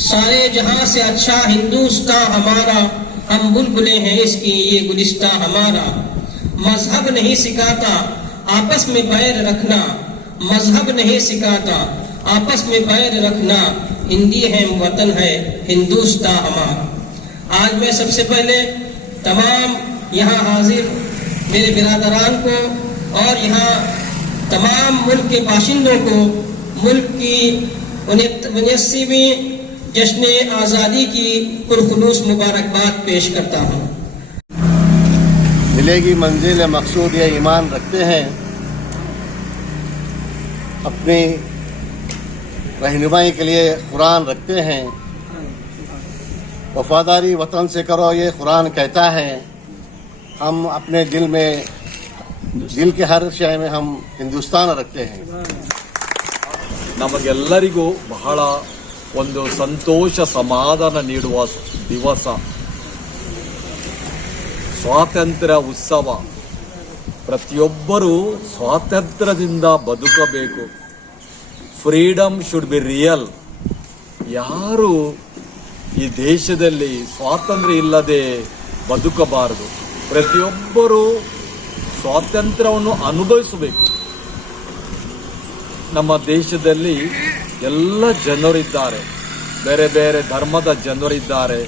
सारे जहां से अच्छा हिंदुस्तान हमारा, हम बुलबुले हैं इसकी ये गुलिस्तां हमारा। मजहब नहीं सिखाता आपस में बैर रखना, मजहब नहीं सिखाता आपस में बैर रखना, हिंदी है वतन है हिंदुस्तान हमारा। आज मैं सबसे पहले तमाम यहाँ हाजिर मेरे बिरादरान को और यहाँ तमाम मुल्क के बाशिंदों को मुल्क की 79वीं जश्न आज़ादी की पुरखुलूस मुबारकबाद पेश करता हूँ। मिलेगी मंजिल मकसूद ये ईमान रखते हैं, अपनी रहनुमाई के लिए कुरान रखते हैं। वफादारी वतन से करो ये कुरान कहता है। हम अपने दिल के हर शय में हम हिंदुस्तान रखते हैं। ನಮಗೆಲ್ಲರಿಗೂ ಬಹಳ ಒಂದು ಸಂತೋಷ ಸಮಾಧಾನ ನೀಡುವ ದಿವಸ, ಸ್ವಾತಂತ್ರ್ಯ ಉತ್ಸವ. ಪ್ರತಿಯೊಬ್ಬರೂ ಸ್ವಾತಂತ್ರ್ಯದಿಂದ ಬದುಕಬೇಕು. Freedom should be real. ಯಾರು ಈ ದೇಶದಲ್ಲಿ ಸ್ವಾತಂತ್ರ್ಯ ಇಲ್ಲದೆ ಬದುಕಬಾರದು. ಪ್ರತಿಯೊಬ್ಬರೂ ಸ್ವಾತಂತ್ರ್ಯವನ್ನು ಅನುಭವಿಸಬೇಕು. ನಮ್ಮ ದೇಶದಲ್ಲಿ ಎಲ್ಲ ಜನರಿದ್ದಾರೆ, ಬೇರೆ ಬೇರೆ ಧರ್ಮದ ಜನರಿದ್ದಾರೆ.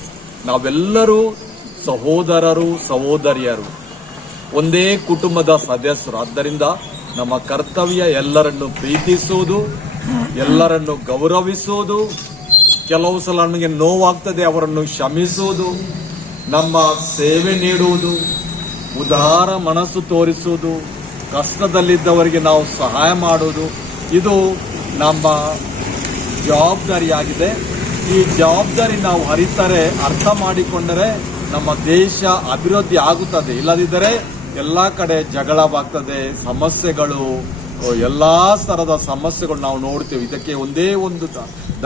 ನಾವೆಲ್ಲರೂ ಸಹೋದರರು ಸಹೋದರಿಯರು, ಒಂದೇ ಕುಟುಂಬದ ಸದಸ್ಯರು. ಆದ್ದರಿಂದ ನಮ್ಮ ಕರ್ತವ್ಯ ಎಲ್ಲರನ್ನು ಪ್ರೀತಿಸುವುದು, ಎಲ್ಲರನ್ನು ಗೌರವಿಸುವುದು. ಕೆಲವು ಸಲ ನಮಗೆ ನೋವಾಗ್ತದೆ, ಅವರನ್ನು ಕ್ಷಮಿಸುವುದು, ನಮ್ಮ ಸೇವೆ ನೀಡುವುದು, ಉದಾರ ಮನಸ್ಸು ತೋರಿಸುವುದು, ಕಷ್ಟದಲ್ಲಿದ್ದವರಿಗೆ ನಾವು ಸಹಾಯ ಮಾಡುವುದು. ಇದು ನಮ್ಮ ಜವಾಬ್ದಾರಿಯಾಗಿದೆ. ಈ ಜವಾಬ್ದಾರಿ ನಾವು ಅರಿತರೆ, ಅರ್ಥ ಮಾಡಿಕೊಂಡರೆ ನಮ್ಮ ದೇಶ ಅಭಿವೃದ್ಧಿ ಆಗುತ್ತದೆ. ಇಲ್ಲದಿದ್ದರೆ ಎಲ್ಲ ಕಡೆ ಜಗಳವಾಗ್ತದೆ, ಸಮಸ್ಯೆಗಳು, ಎಲ್ಲಾ ತರದ ಸಮಸ್ಯೆಗಳು ನಾವು ನೋಡ್ತೇವೆ. ಇದಕ್ಕೆ ಒಂದೇ ಒಂದು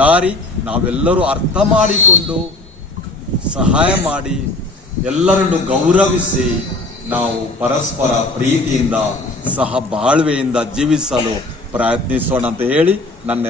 ದಾರಿ, ನಾವೆಲ್ಲರೂ ಅರ್ಥ ಮಾಡಿಕೊಂಡು ಸಹಾಯ ಮಾಡಿ ಎಲ್ಲರನ್ನು ಗೌರವಿಸಿ ನಾವು ಪರಸ್ಪರ ಪ್ರೀತಿಯಿಂದ ಸಹ ಬಾಳ್ವೆಯಿಂದ ಜೀವಿಸಲು ಪ್ರಯತ್ನಿಸೋಣ ಅಂತ ಹೇಳಿ ನನ್ನ